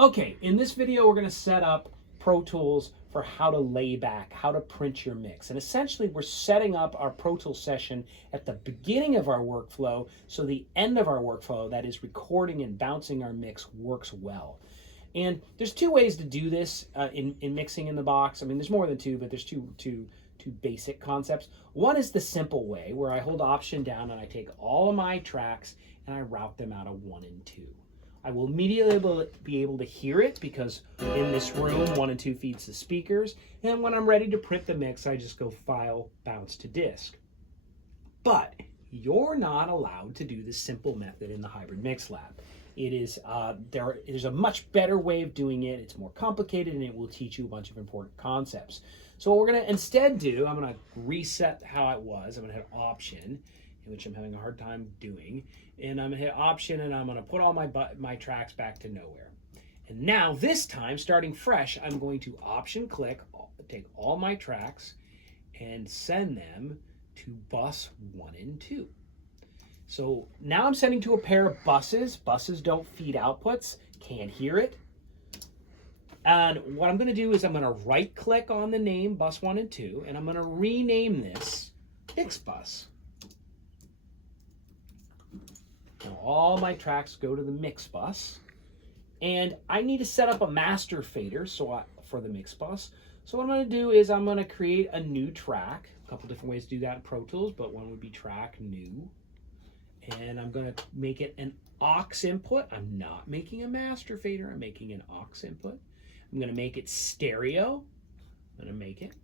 Okay, in this video, we're going to set up Pro Tools for how to lay back, how to print your mix. And essentially, we're setting up our Pro Tools session at the beginning of our workflow so the end of our workflow, that is recording and bouncing our mix, works well. And there's two ways to do this in mixing in the box. I mean, there's more than two, but there's two basic concepts. One is the simple way, where I hold Option down and I take all of my tracks and I route them out of 1 and 2. I will immediately be able to hear it because in this room, 1 and 2 feeds the speakers. And when I'm ready to print the mix, I just go File, Bounce to Disk. But you're not allowed to do this simple method in the Hybrid Mix Lab. It is there's a much better way of doing it. It's more complicated and it will teach you a bunch of important concepts. So what we're going to instead do, I'm going to reset how it was. I'm going to hit Option, which I'm having a hard time doing. And I'm going to hit Option and I'm going to put all my tracks back to nowhere. And now this time, starting fresh, I'm going to Option click, take all my tracks and send them to bus 1 and 2. So now I'm sending to a pair of buses. Buses don't feed outputs, can't hear it. And what I'm going to do is I'm going to right click on the name bus 1 and 2 and I'm going to rename this Mix Bus. Now all my tracks go to the mix bus, and I need to set up a master fader for the mix bus. So what I'm going to do is I'm going to create a new track. A couple different ways to do that in Pro Tools, but one would be track new. And I'm going to make it an aux input. I'm not making a master fader, I'm making an aux input. I'm going to make it stereo. I'm going to make it.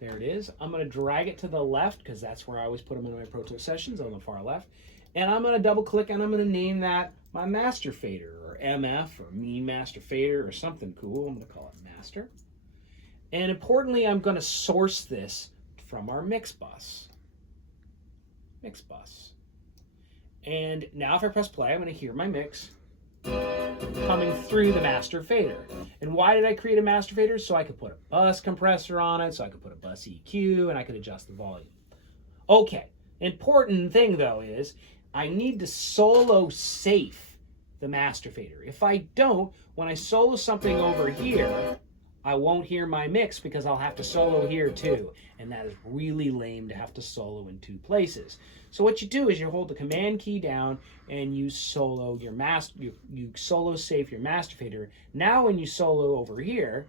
There it is. I'm going to drag it to the left because that's where I always put them in my Pro Tools sessions, on the far left. And I'm going to double click and I'm going to name that my master fader, or MF, or mean master fader, or something cool. I'm going to call it master. And importantly, I'm going to source this from our mix bus. Mix bus. And now if I press play, I'm going to hear my mix coming through the master fader. And why did I create a master fader? So I could put a bus compressor on it, so I could put a bus EQ, and I could adjust the volume. Okay, important thing though is I need to solo safe the master fader. If I don't, when I solo something over here, I won't hear my mix because I'll have to solo here too. And that is really lame to have to solo in 2 places. So what you do is you hold the Command key down and you solo your you solo safe your master fader. Now when you solo over here,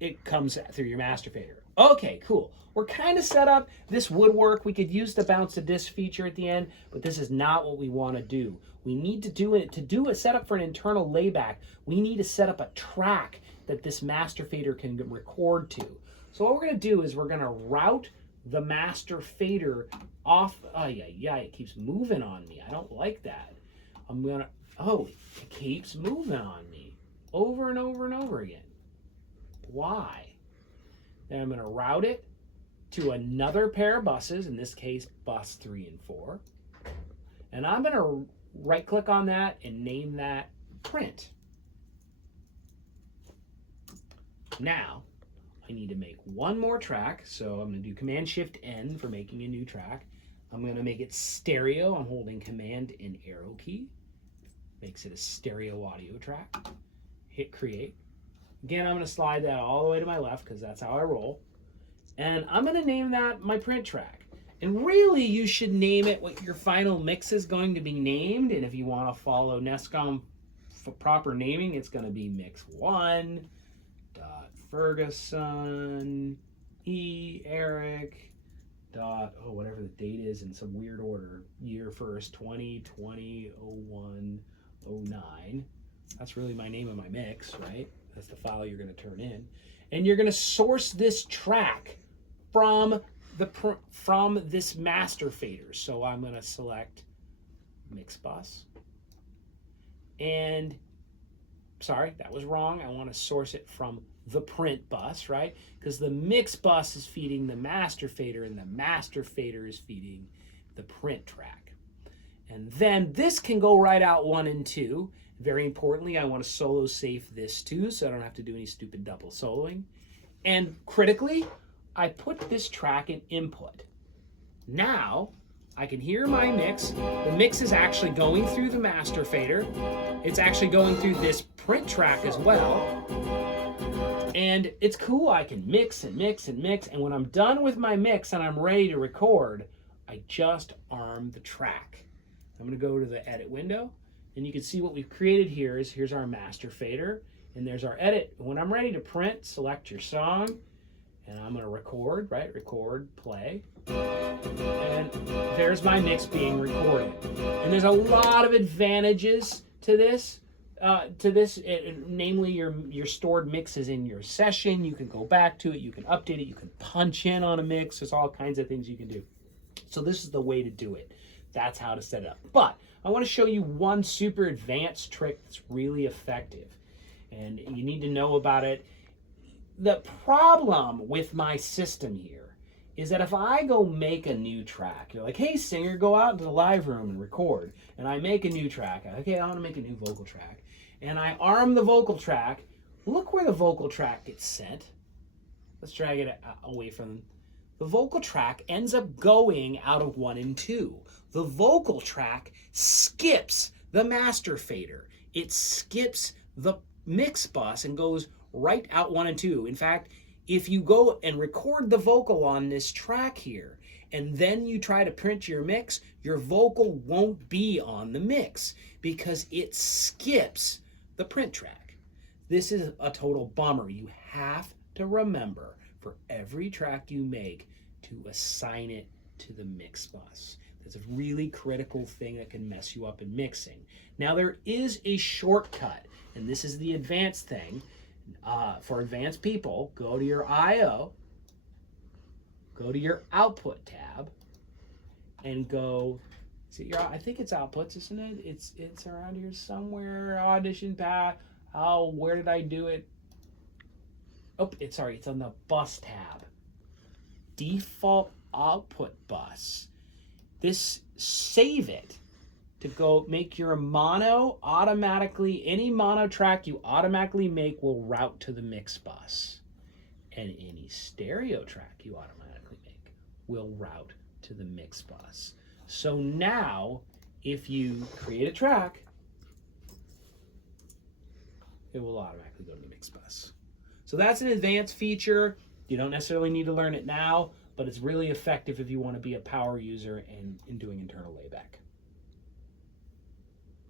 it comes through your master fader. Okay, cool. We're kind of set up. This would work. We could use the bounce to disk feature at the end, but this is not what we want to do. We need to do it to do a setup for an internal layback. We need to set up a track that this master fader can record to. So what we're going to do is we're going to route the master fader off. Oh yeah, it keeps moving on me. I don't like that. It keeps moving on me over and over and over again. Why? Then I'm going to route it to another pair of buses, in this case, bus 3 and 4. And I'm going to right click on that and name that print. Now, I need to make one more track. So I'm going to do Command Shift N for making a new track. I'm going to make it stereo. I'm holding Command and arrow key. Makes it a stereo audio track. Hit create. Again, I'm going to slide that all the way to my left because that's how I roll. And I'm going to name that my print track. And really, you should name it what your final mix is going to be named. And if you want to follow NESCOM for proper naming, it's going to be Mix 1, Ferguson, E, Eric, whatever the date is in some weird order. Year first, 2020, 01, 09. That's really my name of my mix, right? That's the file you're going to turn in. And you're going to source this track from this master fader. So I'm going to select mix bus. And sorry, that was wrong. I want to source it from the print bus, right? Because the mix bus is feeding the master fader and the master fader is feeding the print track. And then this can go right out 1 and 2. Very importantly, I want to solo safe this too, so I don't have to do any stupid double soloing. And critically, I put this track in input. Now, I can hear my mix. The mix is actually going through the master fader. It's actually going through this print track as well. And it's cool. I can mix and mix and mix. And when I'm done with my mix and I'm ready to record, I just arm the track. I'm going to go to the edit window, and you can see what we've created here is here's our master fader, and there's our edit. When I'm ready to print, select your song, and I'm going to record, right? Record, play. And there's my mix being recorded. And there's a lot of advantages to this. Namely your stored mixes in your session. You can go back to it, you can update it, you can punch in on a mix. There's all kinds of things you can do. So this is the way to do it. That's how to set it up. But I want to show you one super advanced trick that's really effective. And you need to know about it. The problem with my system here is that if I go make a new track, you're like, hey, singer, go out into the live room and record. And I make a new track. Okay, I want to make a new vocal track. And I arm the vocal track. Look where the vocal track gets sent. Let's drag it away from the vocal track ends up going out of 1 and 2. The vocal track skips the master fader. It skips the mix bus and goes right out 1 and 2. In fact, if you go and record the vocal on this track here, and then you try to print your mix, your vocal won't be on the mix because it skips the print track. This is a total bummer. You have to remember for every track you make to assign it to the mix bus. That's a really critical thing that can mess you up in mixing. Now there is a shortcut, and this is the advanced thing. For advanced people, go to your I/O, go to your output tab, and go, is it your, I think it's outputs, isn't it? It's around here somewhere, audition path. Oh, where did I do it? Oh, it's on the bus tab. Default output bus. This, save it to go make your mono automatically, any mono track you automatically make will route to the mix bus. And any stereo track you automatically make will route to the mix bus. So now, if you create a track, it will automatically go to the mix bus. So that's an advanced feature. You don't necessarily need to learn it now, but it's really effective if you want to be a power user and in doing internal layback.